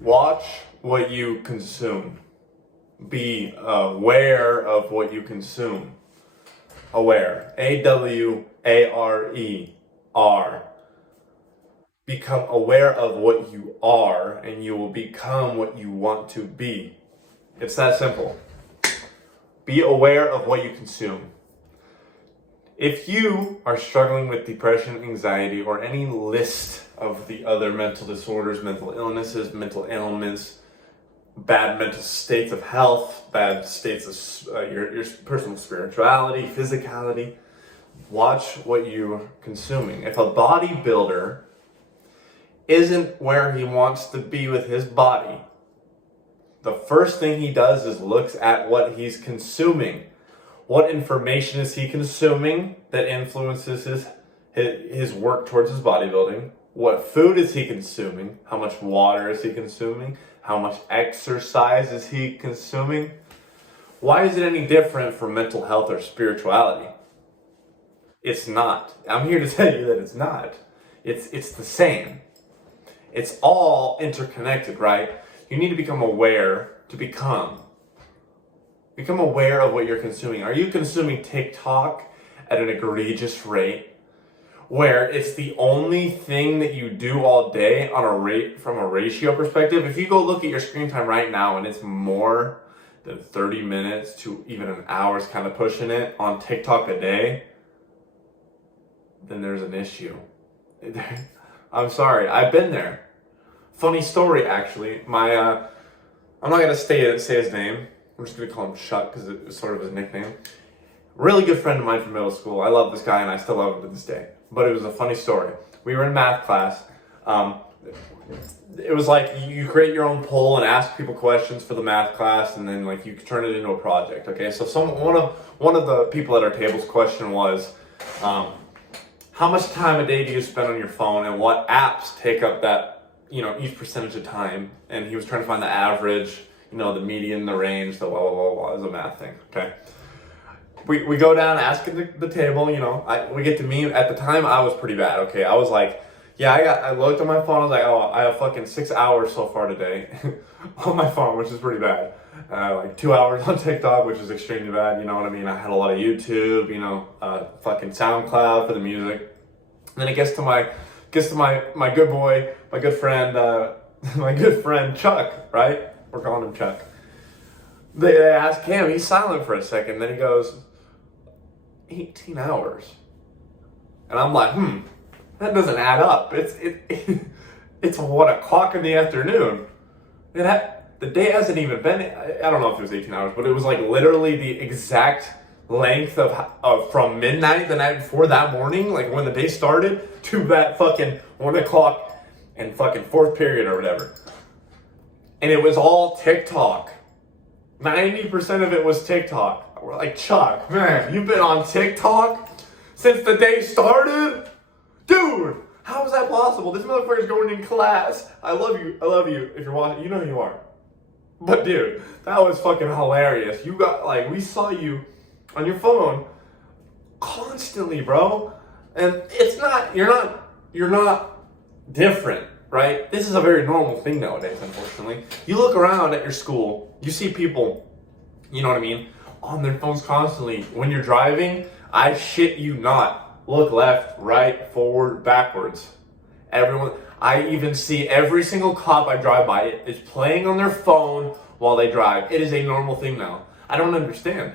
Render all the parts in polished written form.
Watch what you consume. Be aware of what you consume. Aware. AWARE. Become aware of what you are, and you will become what you want to be. It's that simple. Be aware of what you consume. If you are struggling with depression, anxiety, or any list of the other mental disorders, mental illnesses, mental ailments, bad mental states of health, bad states of your personal spirituality, physicality, watch what you're consuming. If a bodybuilder isn't where he wants to be with his body, the first thing he does is looks at what he's consuming. What information is he consuming that influences his work towards his bodybuilding? What food is he consuming? How much water is he consuming? How much exercise is he consuming? Why is it any different for mental health or spirituality? It's not. I'm here to tell you that it's not. It's the same. It's all interconnected, right? You need to become aware to become. Become aware of what you're consuming. Are you consuming TikTok at an egregious rate, where it's the only thing that you do all day on a rate from a ratio perspective? If you go look at your screen time right now and it's more than 30 minutes to even an hour, is kind of pushing it on TikTok a day, then there's an issue. I'm sorry, I've been there. Funny story, actually. I'm not gonna say his name. I'm just gonna call him Chuck because it was sort of his nickname. Really good friend of mine from middle school. I love this guy and I still love him to this day. But it was a funny story. We were in math class. It was like you create your own poll and ask people questions for the math class, and then like you turn it into a project. Okay, so one of the people at our table's question was, how much time a day do you spend on your phone, and what apps take up that, each percentage of time? And he was trying to find the average, the median, the range, the blah, blah, blah, blah, is a math thing, okay? We go down asking the table, we get to me. At the time, I was pretty bad, okay? I was like, I looked on my phone, I was like, I have fucking 6 hours so far today on my phone, which is pretty bad. Like 2 hours on TikTok, which is extremely bad, you know what I mean? I had a lot of YouTube, fucking SoundCloud for the music. And then it gets to my good boy, my good friend, Chuck, right? We're calling him Chuck. They ask him, he's silent for a second, then he goes, 18 hours. And I'm like, that doesn't add up. It's 1 o'clock in the afternoon. The day hasn't even been, I don't know if it was 18 hours, but it was like literally the exact length of from midnight the night before that morning, like when the day started, to that fucking 1 o'clock and fucking fourth period or whatever. And it was all TikTok. 90% of it was TikTok. We're like, Chuck, man, you've been on TikTok since the day started? Dude, how is that possible? This motherfucker's going in class. I love you. If you're watching, you know who you are. But dude, that was fucking hilarious. We saw you on your phone constantly, bro. And you're not different, right? This is a very normal thing nowadays, unfortunately. You look around at your school, you see people, you know what I mean, on their phones constantly. When you're driving, I shit you not, look left, right, forward, backwards. I even see every single cop I drive by is playing on their phone while they drive. It is a normal thing now. I don't understand.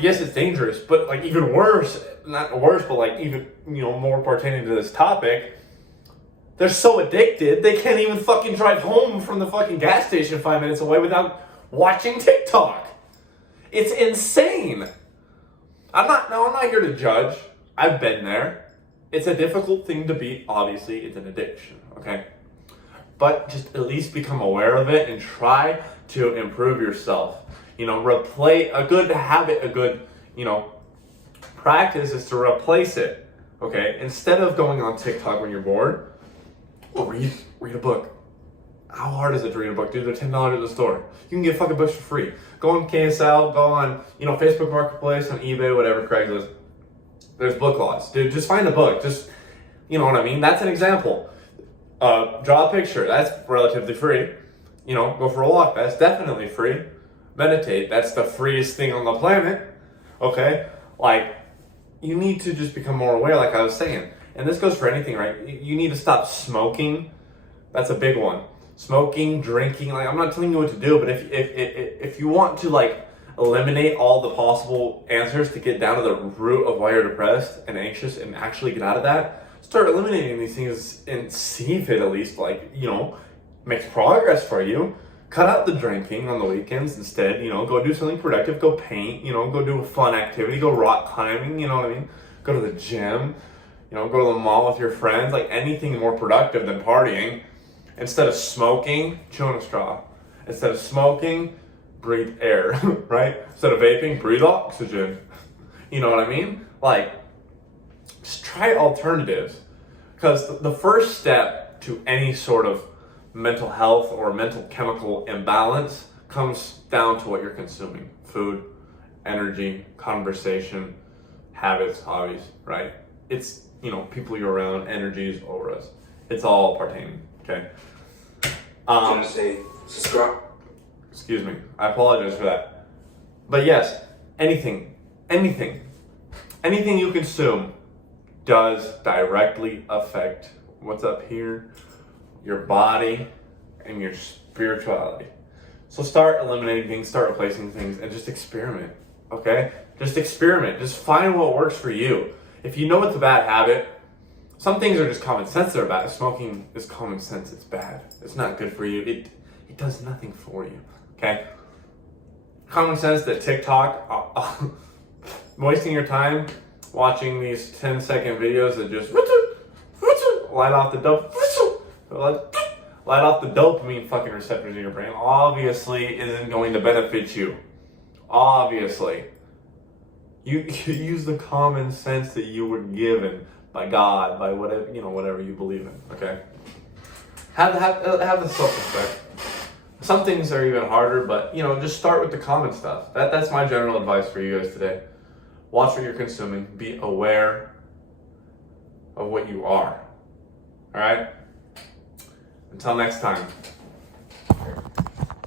Yes, it's dangerous, but like even worse, not worse, but like even, more pertaining to this topic, they're so addicted, they can't even fucking drive home from the fucking gas station 5 minutes away without watching TikTok. It's insane. I'm not here to judge. I've been there. It's a difficult thing to beat. Obviously, it's an addiction, okay? But just at least become aware of it and try to improve yourself. Replace a good habit, a good, practice is to replace it, okay? Instead of going on TikTok when you're bored, read a book. How hard is it to read a book? Dude, they're $10 at the store. You can get fucking books for free. Go on KSL, go on, Facebook Marketplace, on eBay, whatever, Craigslist. There's book lots. Dude, just find a book. Just, you know what I mean? That's an example. Draw a picture. That's relatively free. You know, go for a walk. That's definitely free. Meditate. That's the freest thing on the planet. Okay? Like, you need to just become more aware, like I was saying. And this goes for anything, right? You need to stop smoking. That's a big one. Smoking, drinking. Like, I'm not telling you what to do, but if you want to, like, eliminate all the possible answers to get down to the root of why you're depressed and anxious and actually get out of that, start eliminating these things and see if it at least, like, you know, makes progress for you. Cut out the drinking on the weekends instead, you know, go do something productive, go paint, you know, go do a fun activity, go rock climbing, you know what I mean? Go to the gym, you know, go to the mall with your friends, like anything more productive than partying. Instead of smoking, chew on a straw. Instead of smoking, breathe air, right? Instead of vaping, breathe oxygen. You know what I mean? Like, just try alternatives. Because the first step to any sort of mental health or mental chemical imbalance comes down to what you're consuming. Food, energy, conversation, habits, hobbies, right? It's, you know, people you're around, energies over us. It's all pertaining, okay? Trying to say subscribe. Excuse me. I apologize for that. But yes, anything you consume does directly affect what's up here, your body, and your spirituality. So start eliminating things, start replacing things, and just experiment, okay? Just experiment. Just find what works for you. If you know it's a bad habit, some things are just common sense that are bad. Smoking is common sense. It's bad. It's not good for you. It does nothing for you. Okay? Common sense that TikTok, wasting your time watching these 10-second videos that just light off the dopamine fucking receptors in your brain obviously isn't going to benefit you. Obviously. You use the common sense that you were given by God, by whatever, you know, whatever you believe in, okay? Have the self-respect. Some things are even harder, but, you know, just start with the common stuff. That's my general advice for you guys today. Watch what you're consuming. Be aware of what you are. All right? Until next time.